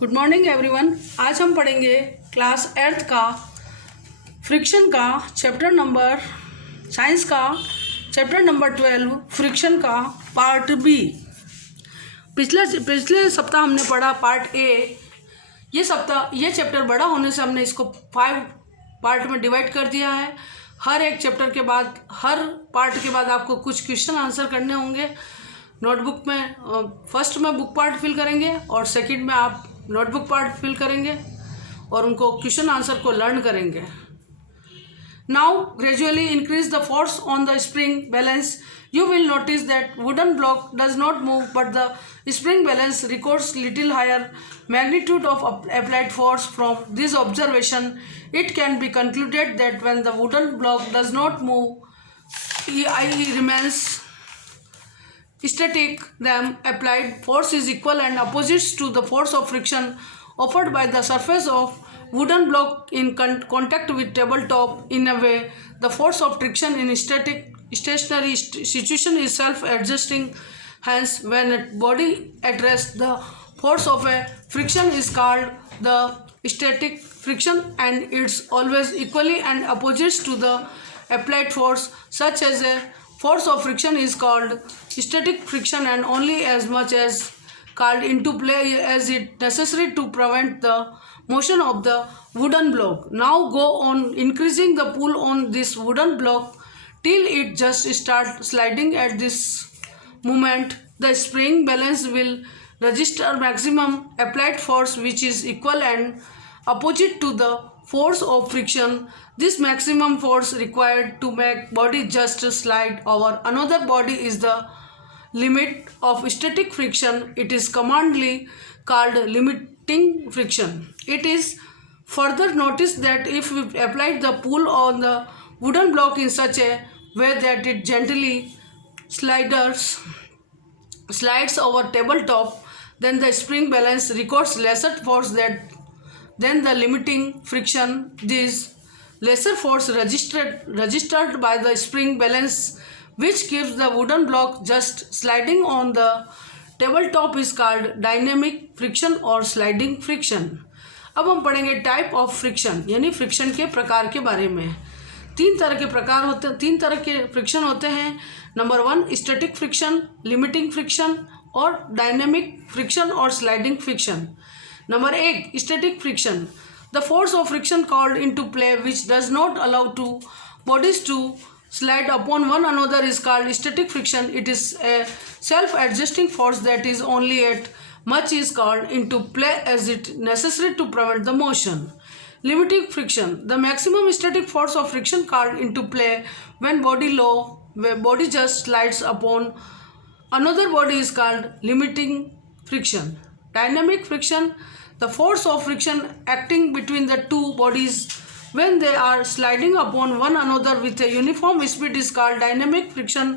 Good morning everyone. आज हम पढ़ेंगे क्लास 8th का फ्रिक्शन का चैप्टर नंबर साइंस का चैप्टर नंबर 12 फ्रिक्शन का पार्ट बी। पिछले सप्ताह हमने पढ़ा पार्ट ए। ये चैप्टर बड़ा होने से हमने इसको 5 पार्ट में डिवाइड कर दिया है। हर एक चैप्टर के बाद, हर पार्ट के बाद आपको कुछ क्वेश्चन आंसर करने होंगे। नोटबुक में फर्स्ट में बुक पार्ट फिल करेंगे और सेकंड में आप नोटबुक पार्ट फिल करेंगे और उनको क्वेश्चन आंसर को लर्न करेंगे। Now gradually increase the force on the spring balance. You will notice that wooden block does not move, but the spring balance records little higher magnitude of applied force. From this observation, it can be concluded that when the wooden block does not move, it remains static. The applied force is equal and opposite to the force of friction offered by the surface of wooden block in contact with tabletop. In a way, the force of friction in stationary situation is self-adjusting. Hence, when a body at rest, the force of a friction is called the static friction, and it's always equally and opposite to the applied force. Such as a force of friction is called static friction and only as much as called into play as it necessary to prevent the motion of the wooden block. Now go on increasing the pull on this wooden block till it just start sliding. At this moment, the spring balance will register maximum applied force, which is equal and opposite to the force of friction. This maximum force required to make body just slide over another body is the limit of static friction. It is commonly called limiting friction. It is further noticed that if we apply the pull on the wooden block in such a way that it gently slides over tabletop, then the spring balance records lesser force than the limiting friction. This lesser force registered by the spring balance, which keeps the wooden block just sliding on the tabletop, is called dynamic friction or sliding friction. अब हम पढ़ेंगे type of friction, यानी friction के प्रकार के बारे में। तीन तरह के फ्रिक्शन होते हैं। Number 1 static friction, limiting friction और डायनेमिक फ्रिक्शन और sliding friction. Number 1 static friction, the force of friction called into play which does not allow two bodies to slide upon one another is called static friction. It is a self-adjusting force that is only at much is called into play as it necessary to prevent the motion. Limiting friction, the maximum static force of friction called into play when body low, where body just slides upon another body is called limiting friction. Dynamic friction, the force of friction acting between the two bodies when they are sliding upon one another with a uniform speed is called dynamic friction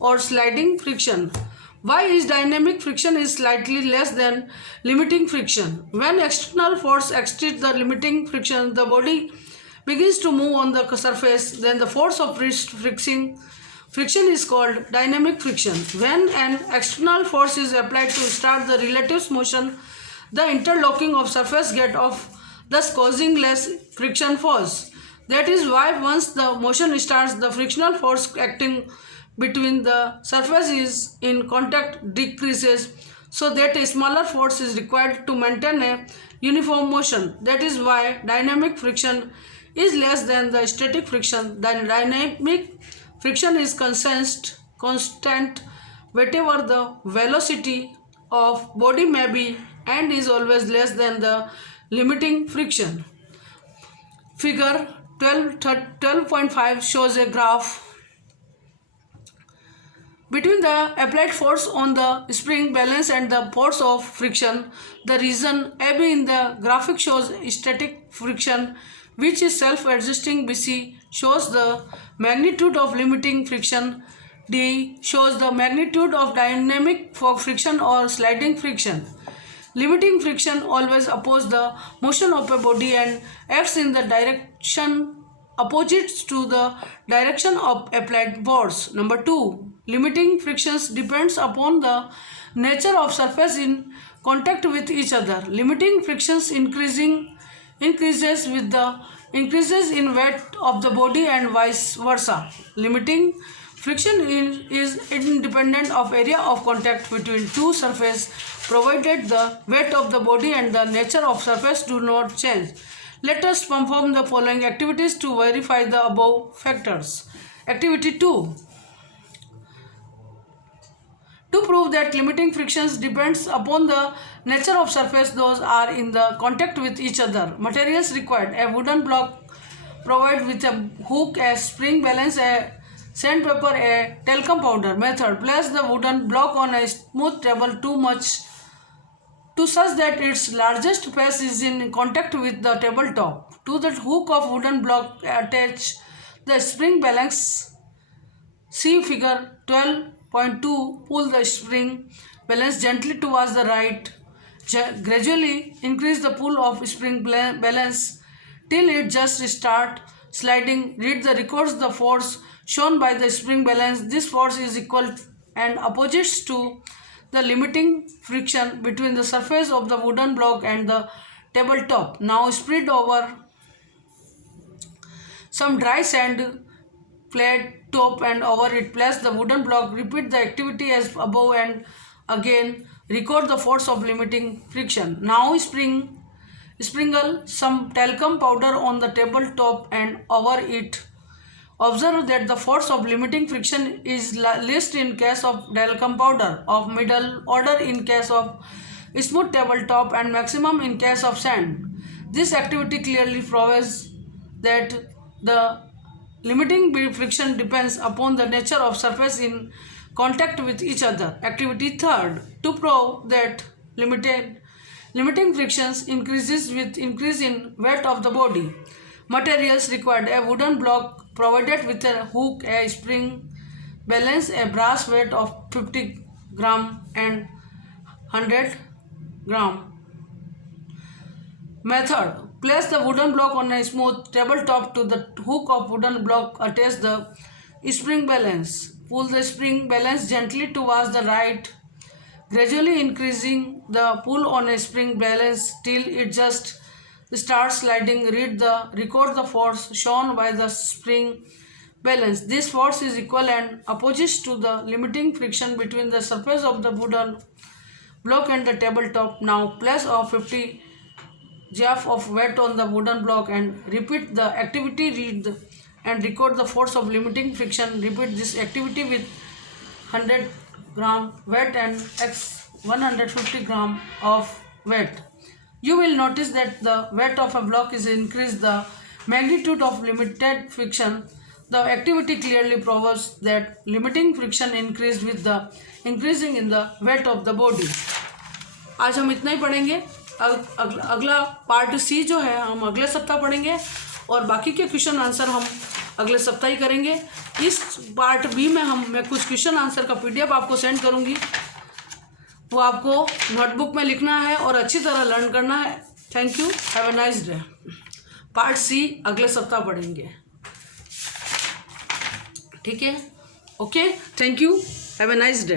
or sliding friction. Why is dynamic friction is slightly less than limiting friction? When external force exceeds the limiting friction, the body begins to move on the surface. Then the force of friction is called dynamic friction. When an external force is applied to start the relative motion, the interlocking of surface get off, thus causing less friction force. That is why once the motion starts, the frictional force acting between the surfaces in contact decreases, so that a smaller force is required to maintain a uniform motion. That is why dynamic friction is less than the static friction. The dynamic friction is constant whatever the velocity of body may be, and is always less than the limiting friction. Figure 12.5 shows a graph between the applied force on the spring balance and the force of friction. The region AB in the graphic shows static friction, which is self-adjusting. BC shows the magnitude of limiting friction. D shows the magnitude of dynamic friction or sliding friction. Limiting friction always opposes the motion of a body and acts in the direction opposite to the direction of applied force. Number 2, limiting frictions depends upon the nature of surface in contact with each other. Limiting frictions increases with the increases in weight of the body and vice versa. Limiting friction is independent of area of contact between two surfaces, provided the weight of the body and the nature of surface do not change. Let us perform the following activities to verify the above factors. Activity 2. To prove that limiting frictions depends upon the nature of surface, those are in the contact with each other. Materials required: a wooden block provided with a hook, a spring balance, a sandpaper, a talcum powder. Method: place the wooden block on a smooth table to such that its largest face is in contact with the tabletop. To the hook of wooden block attach the spring balance. See figure 12.2. Pull the spring balance gently towards the right. Gradually increase the pull of spring balance till it just start sliding. Records the force shown by the spring balance. This force is equal and opposite to the limiting friction between the surface of the wooden block and the tabletop. Now spread over some dry sand flat top and over it place the wooden block. Repeat the activity as above and again. Record the force of limiting friction. Now sprinkle some talcum powder on the tabletop and over it. Observe that the force of limiting friction is least in case of talcum powder, of middle order in case of smooth tabletop, and maximum in case of sand. This activity clearly proves that the limiting friction depends upon the nature of surface in contact with each other. Activity 3. To prove that limiting frictions increases with increase in weight of the body. Materials required: a wooden block provided with a hook, a spring balance, a brass weight of 50 gram and 100 gram. Method: place the wooden block on a smooth tabletop. To the hook of wooden block attach the spring balance. Pull the spring balance gently towards the right, gradually increasing the pull on a spring balance till it just starts sliding. Record the force shown by the spring balance. This force is equal and opposite to the limiting friction between the surface of the wooden block and the tabletop. Now place of 50 J of weight on the wooden block and repeat the activity. And record the force of limiting friction. Repeat this activity with 100 gram weight and 150 gram of weight. You will notice that the weight of a block is increased the magnitude of limited friction. The activity clearly proves that limiting friction increased with the increasing in the weight of the body. आज हम इतना ही पढ़ेंगे. अगला part सी जो है हम अगले सप्ताह पढ़ेंगे और बाकी के क्वेश्चन आंसर हम अगले सप्ताह ही करेंगे. इस पार्ट बी में मैं कुछ क्वेश्चन आंसर का पीडीएफ आपको सेंड करूंगी. वो आपको नोटबुक में लिखना है और अच्छी तरह लर्न करना है. Thank you. Have a nice day. Part C अगले सप्ताह पढ़ेंगे. ठीक है. Okay. Thank you. Have a nice day.